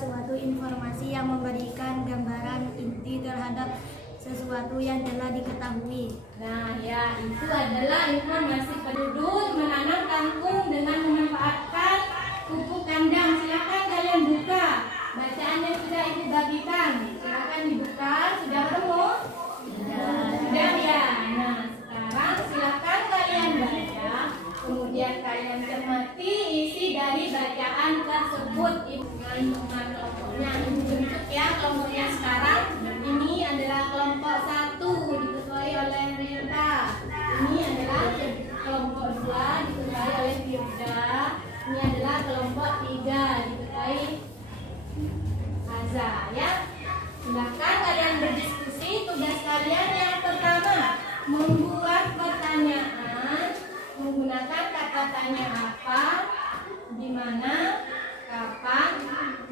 suatu informasi yang memberikan gambaran inti terhadap sesuatu yang telah diketahui. Nah, ya, itu adalah informasi penduduk menanam kangkung dengan memanfaatkan pupuk kandang. Silakan kalian buka. Bacaan yang sudah Ibu bagikan. Silakan dibuka. Sudah ketemu? Sudah ya. Nah, sekarang silakan kalian baca. Kemudian kalian cermati isi dari bacaan tersebut. Hitungan kelompoknya. Ibu bentuk ya kelompoknya sekarang. Ini adalah kelompok 1 diketuai oleh Rilda. Ini adalah kelompok 2 diketuai oleh Firda. Ini adalah kelompok 3 diketuai Aza ya. Silakan kalian berdiskusi. Tugas kalian yang pertama membuat pertanyaan menggunakan kata tanya apa, di mana, kapan,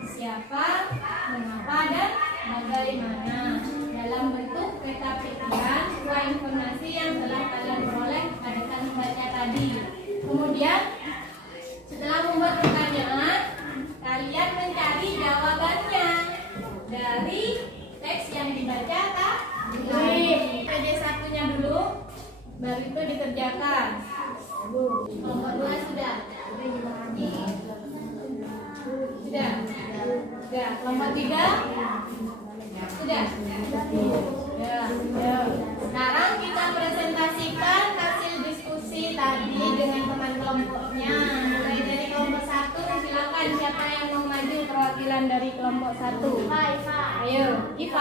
siapa, mengapa, dan bagaimana dalam bentuk peta pikiran sebuah informasi yang telah kalian peroleh pada saat membaca tadi. Kemudian setelah membuat pertanyaan, kalian mencari jawabannya dari teks yang dibaca tadi. PD1-nya dulu, baru itu dikerjakan. Kelompok 2 sudah. Sudah. Sudah. Kelompok 3 sudah. Ya. Sekarang kita presentasikan hasil diskusi tadi dengan teman kelompoknya. Mulai dari kelompok 1, silakan siapa yang mau maju perwakilan dari kelompok 1. Ayo, Iva.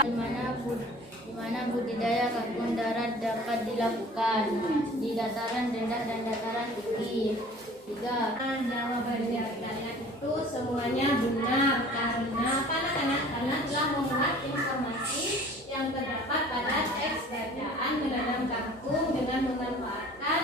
Di mana budidaya kangkung darat dapat dilakukan di dataran rendah dan dataran tinggi. 3. Jawabannya kalian itu semuanya benar karena karena telah memuat informasi yang terdapat pada teks bacaan menanam kangkung dengan memanfaatkan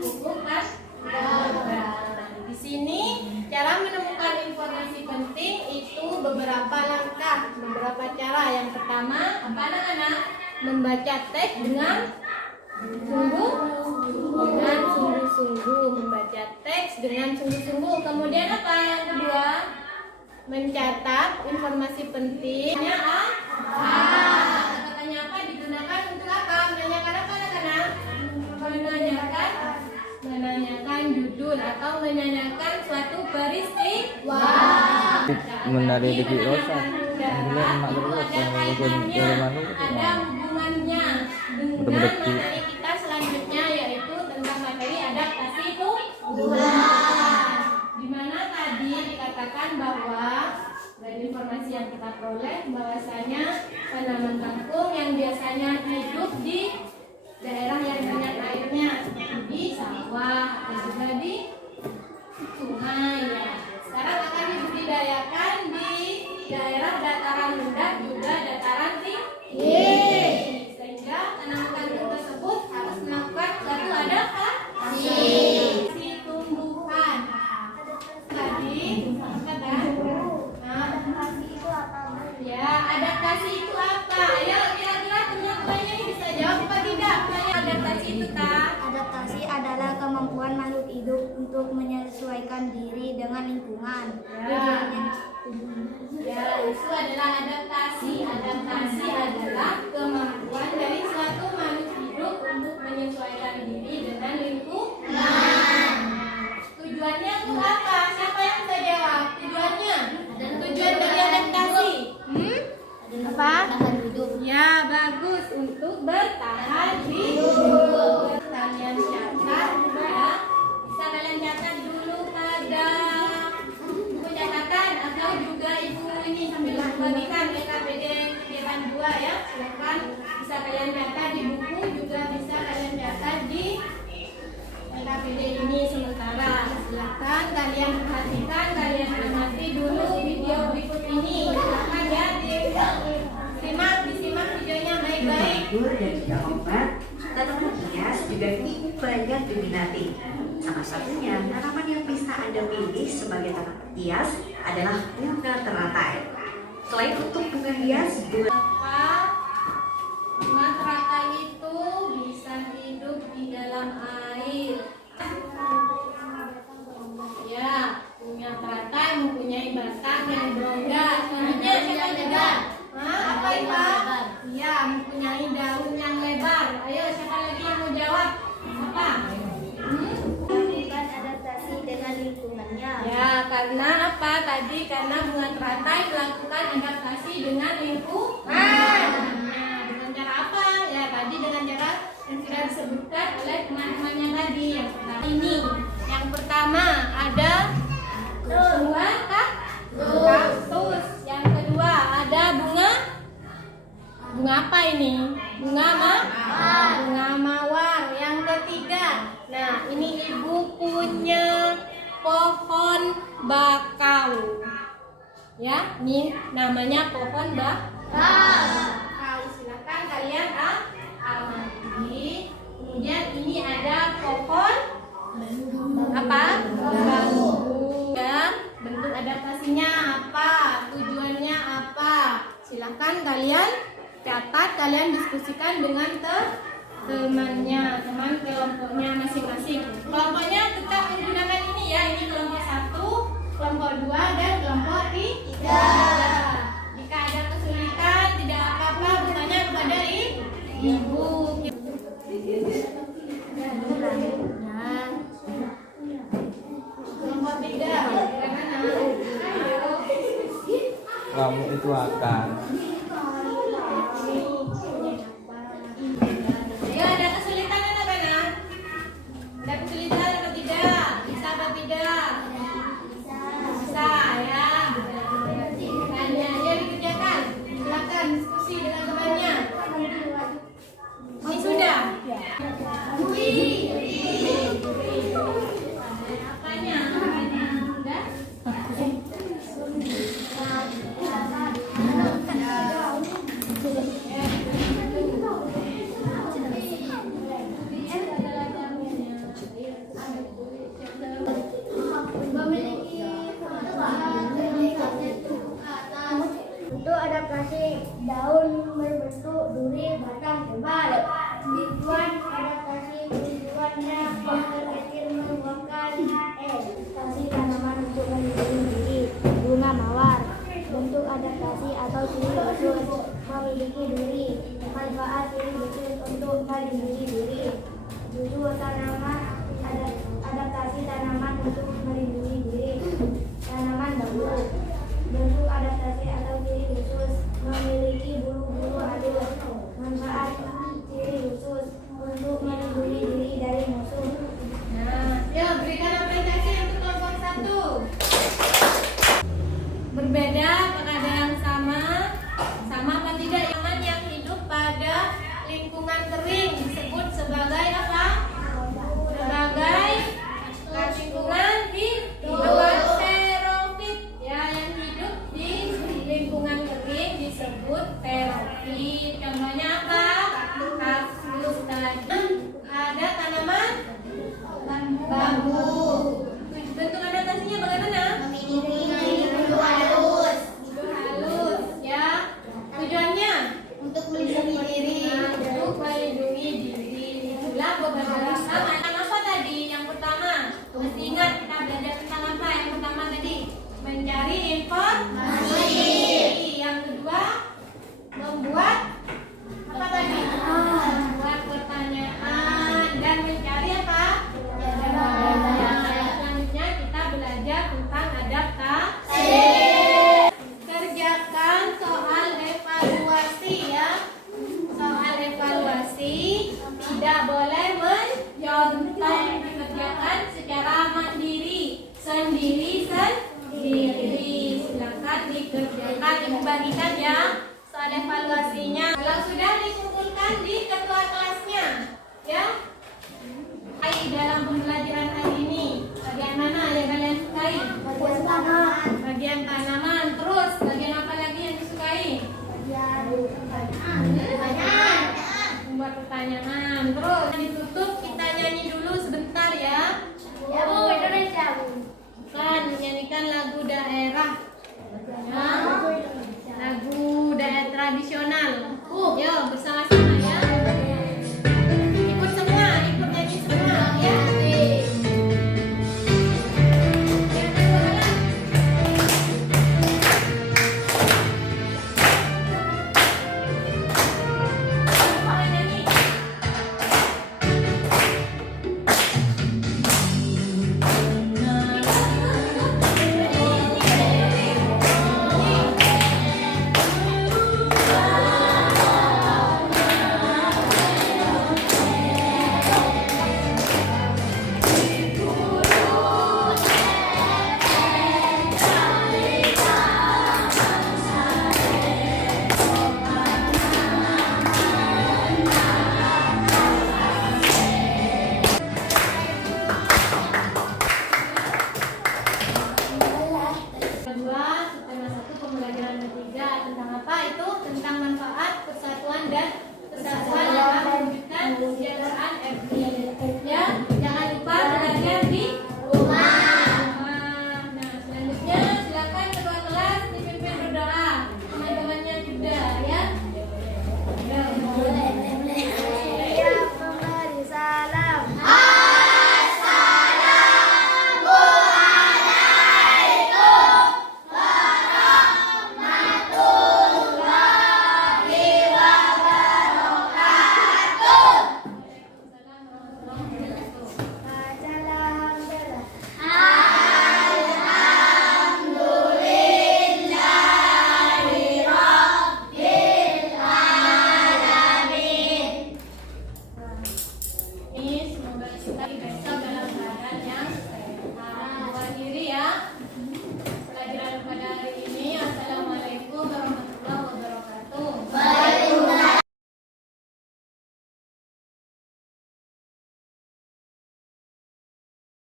pupuk kandang. Di sini cara menemukan informasi penting itu beberapa langkah, beberapa cara. Yang pertama apa anak-anak? Membaca teks dengan sungguh-sungguh, membaca teks dengan sungguh-sungguh. Kemudian apa yang kedua? Mencatat informasi pentingnya katanya apa digunakan untuk apa? Menanyakan apa anak-anak? Menanyakan judul atau menanyakan suatu peristiwa. Menari di Rosa. Ada hubungannya dengan materi kita selanjutnya, yaitu tentang materi adaptasi tumbuhan. Di mana tadi dikatakan bahwa dari informasi yang kita peroleh bahwasanya tanaman kangkung yang biasanya hidup di daerah yang banyak airnya seperti di sawah atau juga di sungai ya. Sekarang akan dibudidayakan di daerah dataran rendah juga dataran tinggi. Sehingga tanaman kangkung tersebut harus melakukan suatu adaptasi tumbuhan. Tadi ya, adaptasi itu apa? Ayo kira-kira teman-temannya bisa jawab apa tidak? Adaptasi itu Adaptasi adalah kemampuan makhluk hidup untuk menyesuaikan diri dengan lingkungan. Ya, itu adalah adaptasi. Adaptasi adalah kemampuan dari suatu makhluk hidup untuk menyesuaikan diri dengan lingkungan. Tujuannya untuk apa? Siapa yang bisa jawab? Tujuannya? Tujuan dari adaptasi? Apa? Tahan hidup. Ya, bagus, untuk bertahan hidup. Kalian catat ya. Bisa kalian catat dulu pada buku catatan atau juga ibu ini sambil bagikan KPD kegiatan 2 ya. Silakan bisa kalian catat di buku, juga bisa kalian catat di KPD ini sementara. Silakan kalian perhatikan, kalian amati dulu video berikut ini. Silakan ya disimak videonya baik-baik. Dan juga obat, tanaman hias juga cukup banyak diminati. Salah satunya tanaman yang bisa Anda pilih sebagai tanaman hias adalah bunga teratai. Selain untuk bunga hias, Bunga teratai itu bisa hidup di dalam air. Ya, bunga teratai mempunyai batang yang berongga tadi karena bunga teratai melakukan adaptasi dengan lingkungan. Nah, dengan cara apa? Ya tadi dengan cara yang sudah disebutkan oleh teman-temannya tadi. Yang pertama ini, yang pertama ada bunga kaktus. Yang kedua ada bunga apa ini? Bunga mawar. Yang ketiga, nah ini ibu punya pohon bakau. Ya, ini namanya pohon bakau. Silakan kalian amati. Kemudian ini ada pohon apa? Bambu. Ya, bentuk adaptasinya apa? Tujuannya apa? Silakan kalian catat, kalian diskusikan dengan teman kelompoknya masing-masing. Kelompoknya tetap menggunakan ini ya, ini kelompok 1, kelompok 2, dan kelompok 3. Jika ada kesulitan, tidak apa-apa, bertanya kepada ibu. Kelompok 3, bagaimana? Kamu itu akan. Ya, ada kesulitan anak-anak? Ada kesulitan atau tidak? Bisa atau tidak? Bisa ya. Tanya aja dikerjakan. Silakan diskusi dengan temannya. Ini sudah? Apanya? Sudah? Untuk adaptasi daun berbentuk duri batang tebal. Tujuan adaptasi tujuannya agar kecil membuahkan kasih tanaman untuk melindungi diri. Bunga mawar. Bentuk adaptasi atau ciri khusus memiliki duri. Manfaat ciri khusus untuk melindungi diri. Tujuan tanaman adaptasi tanaman untuk melindungi diri. Tanaman bambu. Bentuk adaptasi atau ciri khusus memiliki bulu-bulu halus. Manfaat ciri khusus untuk melindungi diri dari musuh. Nah, yuk berikan apresiasi untuk kelompok 1. Berbeda pada yang sama apa tidak? Yang hidup pada lingkungan kering disebut sebagai apa? Sebagai lingkungan xerofit. Ya, yang hidup di lingkungan kering disebut xerofit. Contohnya apa? Kaktus tadi. Ada tanaman bambu. Bentuk adaptasinya bagaimana? Bentuk halus. Ya. Tujuannya untuk melindungi diri. Untuk melindungi diri. Itulah beberapa sama. Apa tadi? Yang pertama, mesti ingat kita belajar tentang apa? Yang pertama tadi mencari informasi. Yang kedua, membuat apa tadi? Membuat pertanyaan dan mencari apa? Selanjutnya kita belajar tentang adaptasi. Kerjakan soal evaluasi ya. Soal evaluasi tidak boleh mencontoh, dikerjakan secara mandiri, sendiri. Silakan dikerjakan, ibu bagikan ya soal evaluasinya. Kalau sudah dikumpulkan di ketua kelasnya, ya. Dalam pembelajaran hari ini, bagian mana yang kalian sukai? Bagian tanaman. Terus bagian apa lagi yang disukai? Membuat pertanyaan. Terus ditutup, kita nyanyi dulu sebentar ya. Ya Bu, Indonesia Bu. Kan menyanyikan lagu daerah. Lagu daerah tradisional.